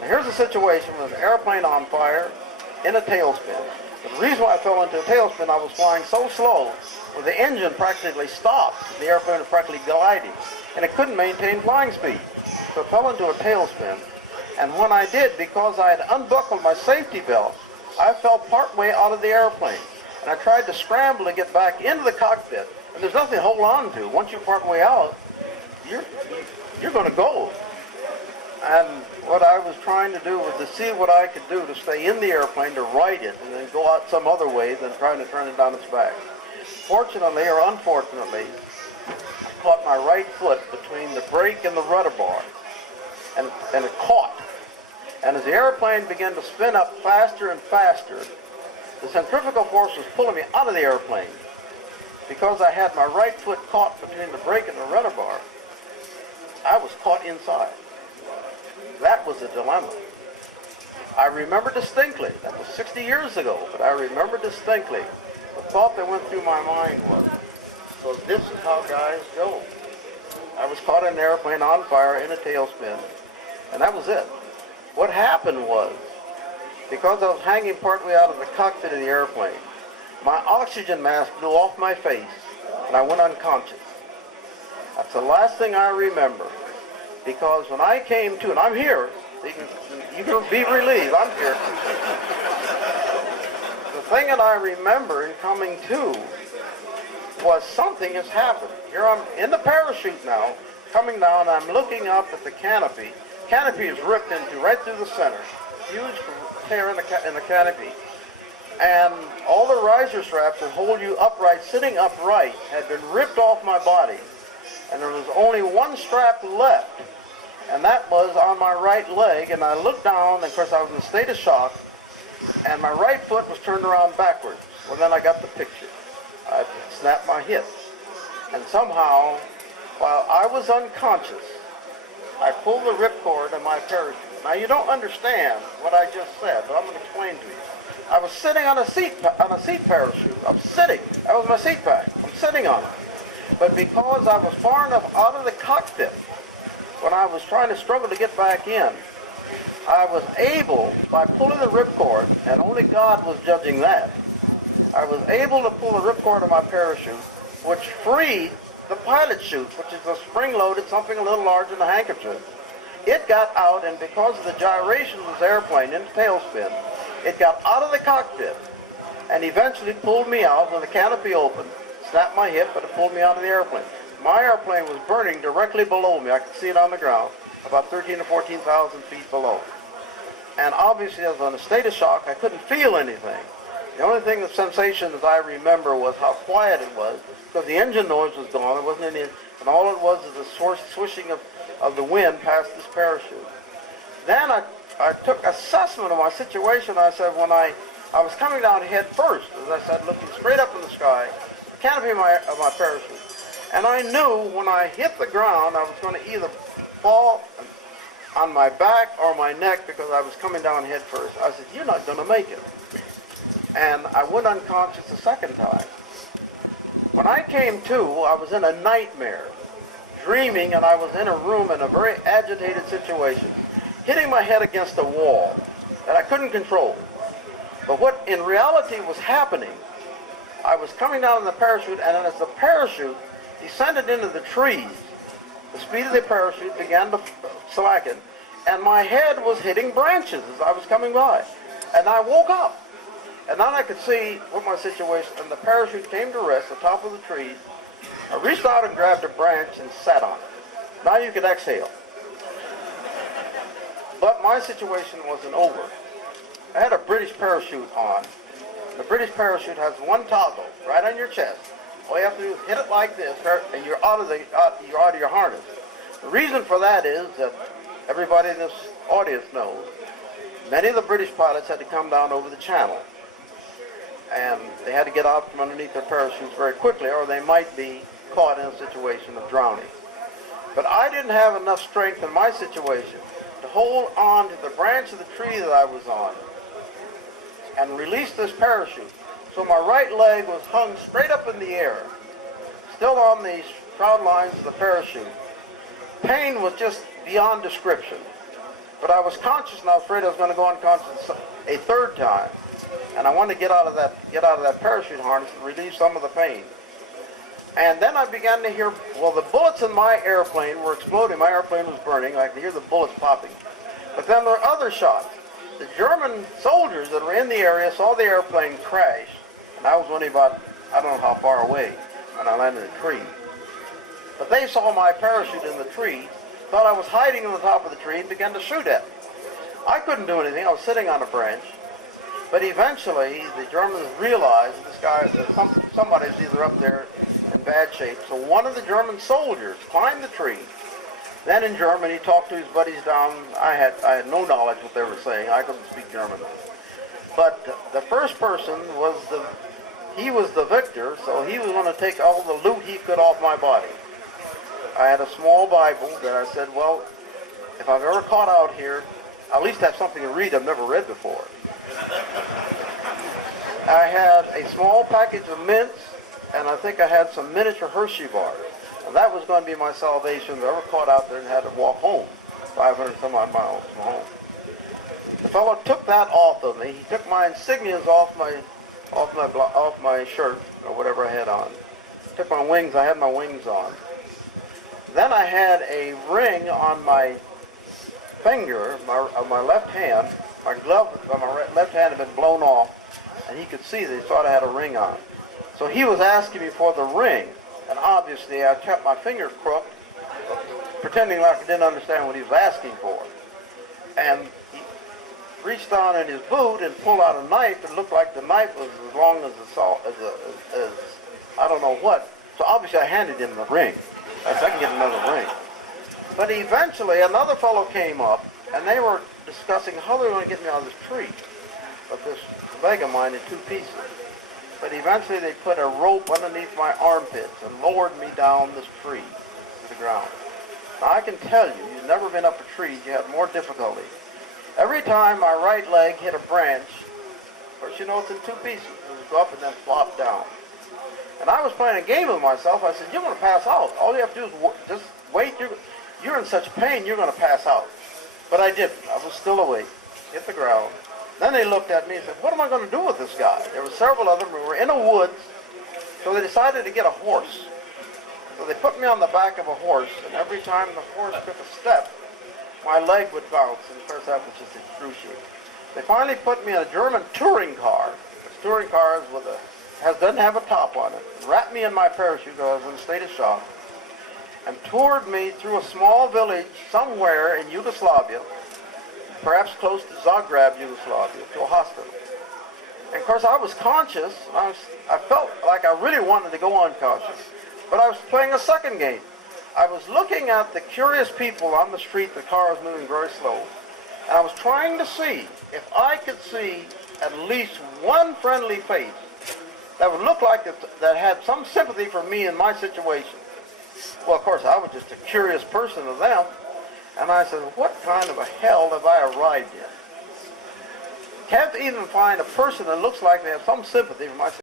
Now here's the situation with an airplane on fire in a tailspin. But the reason why I fell into a tailspin, I was flying so slow, well, the engine practically stopped. The airplane was practically gliding, and it couldn't maintain flying speed. So it fell into a tailspin. And when I did, because I had unbuckled my safety belt, I fell partway out of the airplane. And I tried to scramble to get back into the cockpit. And there's nothing to hold on to. Once you're partway out, you're going to go. And what I was trying to do was to see what I could do to stay in the airplane, to right it, and then go out some other way than trying to turn it on its back. Fortunately or unfortunately, I caught my right foot between the brake and the rudder bar, and it caught. And as the airplane began to spin up faster and faster, the centrifugal force was pulling me out of the airplane. Because I had my right foot caught between the brake and the rudder bar, I was caught inside. That was a dilemma. I remember distinctly, that was 60 years ago, but I remember distinctly, the thought that went through my mind was, so this is how guys go. I was caught in an airplane on fire in a tailspin, and that was it. What happened was, because I was hanging partway out of the cockpit of the airplane, my oxygen mask blew off my face, and I went unconscious. That's the last thing I remember, because when I came to, and I'm here, you can be relieved, I'm here. The thing that I remember in coming to was something has happened. Here I'm in the parachute now, coming down, and I'm looking up at the canopy. Canopy is ripped into right through the center. Huge tear in the canopy. And all the riser straps that hold you upright, sitting upright, had been ripped off my body. And there was only one strap left, and that was on my right leg. And I looked down, and of course I was in a state of shock, and my right foot was turned around backwards. Well, then I got the picture. I snapped my hip. And somehow, while I was unconscious, I pulled the ripcord of my parachute. Now, you don't understand what I just said, but I'm going to explain to you. I was sitting on a seat parachute. I'm sitting. That was my seat pack. I'm sitting on it. But because I was far enough out of the cockpit, when I was trying to struggle to get back in, I was able, by pulling the ripcord, and only God was judging that, I was able to pull the ripcord of my parachute, which freed the pilot chute, which is a spring-loaded, something a little larger than a handkerchief. It got out, and because of the gyrations of the airplane in the tailspin, it got out of the cockpit and eventually pulled me out when the canopy opened, snapped my hip, but it pulled me out of the airplane. My airplane was burning directly below me. I could see it on the ground, about 13,000 to 14,000 feet below. And obviously, I was in a state of shock. I couldn't feel anything. The only thing, the sensation that I remember was how quiet it was, because the engine noise was gone. There wasn't any, and all it was is the swishing of the wind past this parachute. Then I took assessment of my situation. I said, when I was coming down head first, as I said, looking straight up in the sky, the canopy of my parachute. And I knew when I hit the ground, I was going to either fall on my back or my neck because I was coming down head first. I said, you're not going to make it. And I went unconscious a second time. When I came to, I was in a nightmare, dreaming, and I was in a room in a very agitated situation, hitting my head against a wall that I couldn't control. But what in reality was happening, I was coming down in the parachute, and then as the parachute descended into the trees, the speed of the parachute began to slacken, and my head was hitting branches as I was coming by. And I woke up. And then I could see what my situation, and the parachute came to rest at the top of the trees. I reached out and grabbed a branch and sat on it. Now you could exhale. But my situation wasn't over. I had a British parachute on. The British parachute has one toggle right on your chest. All you have to do is hit it like this, and you're out of your harness. The reason for that is that everybody in this audience knows many of the British pilots had to come down over the channel. And they had to get out from underneath their parachutes very quickly, or they might be caught in a situation of drowning. But I didn't have enough strength in my situation to hold on to the branch of the tree that I was on and release this parachute. So my right leg was hung straight up in the air, still on the shroud lines of the parachute. Pain was just beyond description. But but I was conscious and I was afraid I was going to go unconscious a third time. And I wanted to get out of that parachute harness and relieve some of the pain. And then I began to hear, well, the bullets in my airplane were exploding. My airplane was burning. I could hear the bullets popping. But then there were other shots. The German soldiers that were in the area saw the airplane crash, and I was only about, I don't know how far away, when I landed in a tree. But they saw my parachute in the tree, thought I was hiding on the top of the tree, and began to shoot at me. I couldn't do anything. I was sitting on a branch. But eventually, the Germans realized that somebody's either up there in bad shape. So one of the German soldiers climbed the tree. Then in German, he talked to his buddies down. I had no knowledge what they were saying. I couldn't speak German. But the first person was he was the victor, so he was going to take all the loot he could off my body. I had a small Bible that I said, well, if I'm ever caught out here, I'll at least have something to read I've never read before. I had a small package of mints, and I think I had some miniature Hershey bars. And that was going to be my salvation if I ever caught out there and had to walk home, 500 some odd miles from home. The fellow took that off of me. He took my insignias off my shirt, or whatever I had on. Took my wings. I had my wings on. Then I had a ring on my finger, of my left hand. My glove on my left hand had been blown off, and he could see that he thought I had a ring on. So he was asking me for the ring, and obviously I kept my fingers crooked, pretending like I didn't understand what he was asking for. And he reached down in his boot and pulled out a knife. It looked like the knife was as long as I don't know what. So obviously I handed him the ring. I said, I can get another ring. But eventually another fellow came up, and they were discussing how they were going to get me out of this tree, of this leg of mine in two pieces. But eventually they put a rope underneath my armpits and lowered me down this tree to the ground. Now I can tell you, you've never been up a tree, you have more difficulty. Every time my right leg hit a branch, of course you know it's in two pieces, it would go up and then flop down. And I was playing a game with myself. I said, you're going to pass out. All you have to do is just wait. You're in such pain, you're going to pass out. But I didn't. I was still awake. Hit the ground. Then they looked at me and said, what am I going to do with this guy? There were several of them. We were in a woods, so they decided to get a horse. So they put me on the back of a horse, and every time the horse took a step, my leg would bounce, and of course that was just excruciating. They finally put me in a German touring car. This touring car doesn't have a top on it. Wrapped me in my parachute because I was in a state of shock, and toured me through a small village somewhere in Yugoslavia, perhaps close to Zagreb, Yugoslavia, to a hospital. And of course I was conscious. I felt like I really wanted to go unconscious, but I was playing a second game. I was looking at the curious people on the street. The car was moving very slow, and I was trying to see if I could see at least one friendly face that would look like that had some sympathy for me in my situation. Well, of course, I was just a curious person to them, and I said, what kind of a hell have I arrived in? Can't even find a person that looks like they have some sympathy for my situation.